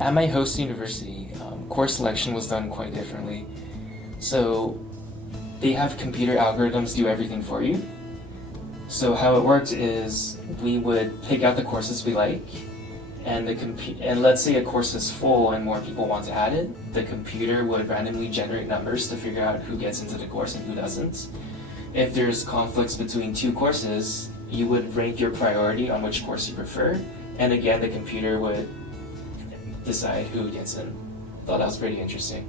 At my host university, course selection was done quite differently. So they have computer algorithms do everything for you. So how it worked is we would pick out the courses we like, and and let's say a course is full and more people want to add it, the computer would randomly generate numbers to figure out who gets into the course and who doesn't. If there's conflicts between two courses, you would rank your priority on which course you prefer, and again the computer would decide who gets in. Thought that was pretty interesting.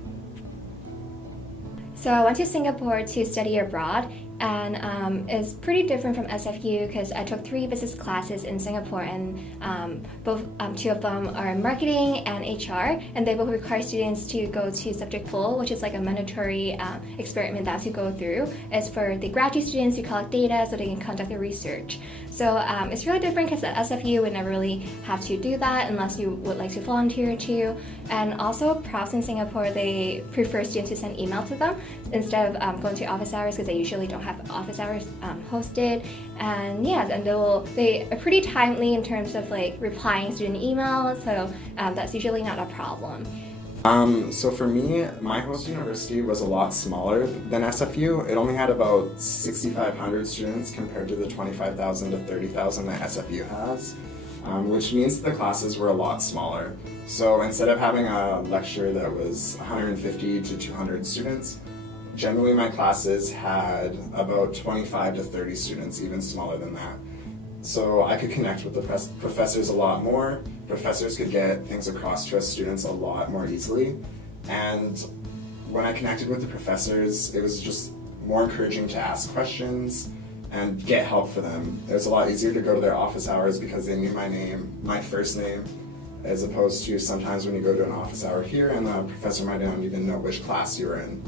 So I went to Singapore to study abroad, and it's pretty different from SFU because I took 3 business classes in Singapore, and both 2 of them are marketing and HR, and they both require students to go to subject pool, which is like a mandatory experiment that you go through. It's for the graduate students to collect data so they can conduct their research. So it's really different because at SFU would never really have to do that unless you would like to volunteer too. And also profs in Singapore, they prefer students to send email to them instead of going to office hours because they usually don't have office hours hosted. And yeah, and they are pretty timely in terms of like replying student emails, so that's usually not a problem. So for me, my host university was a lot smaller than SFU. It only had about 6,500 students compared to the 25,000 to 30,000 that SFU has, which means the classes were a lot smaller. So instead of having a lecture that was 150 to 200 students, generally my classes had about 25 to 30 students, even smaller than that. So I could connect with the professors a lot more. Professors could get things across to us students a lot more easily. And when I connected with the professors, it was just more encouraging to ask questions and get help for them. It was a lot easier to go to their office hours because they knew my name, my first name, as opposed to sometimes when you go to an office hour here and the professor might not even know which class you were in.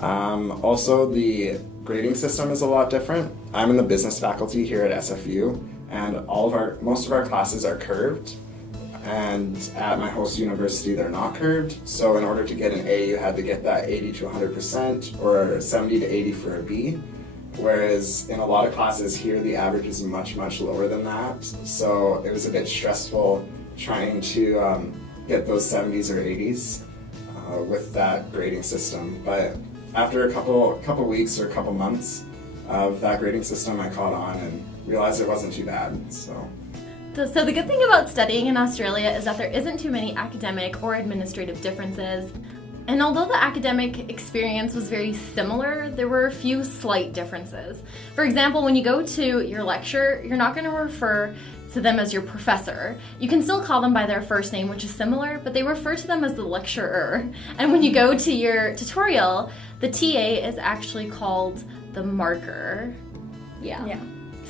Also, the grading system is a lot different. I'm in the business faculty here at SFU, and most of our classes are curved, and at my host university they're not curved. So in order to get an A, you had to get that 80 to 100% or 70 to 80 for a B. Whereas in a lot of classes here, the average is much, much lower than that. So it was a bit stressful trying to get those 70s or 80s with that grading system. But after a couple weeks or a couple months of that grading system, I caught on and realized it wasn't too bad. So the good thing about studying in Australia is that there isn't too many academic or administrative differences. And although the academic experience was very similar, there were a few slight differences. For example, when you go to your lecture, you're not going to refer to them as your professor. You can still call them by their first name, which is similar, but they refer to them as the lecturer. And when you go to your tutorial, the TA is actually called the marker. Yeah.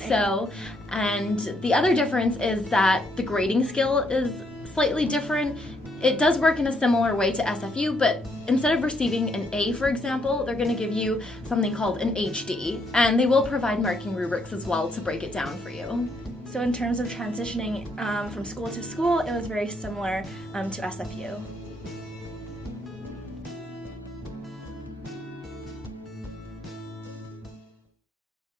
So, and the other difference is that the grading scale is slightly different. It does work in a similar way to SFU, but instead of receiving an A, for example, they're going to give you something called an HD, and they will provide marking rubrics as well to break it down for you. So in terms of transitioning from school to school, it was very similar to SFU.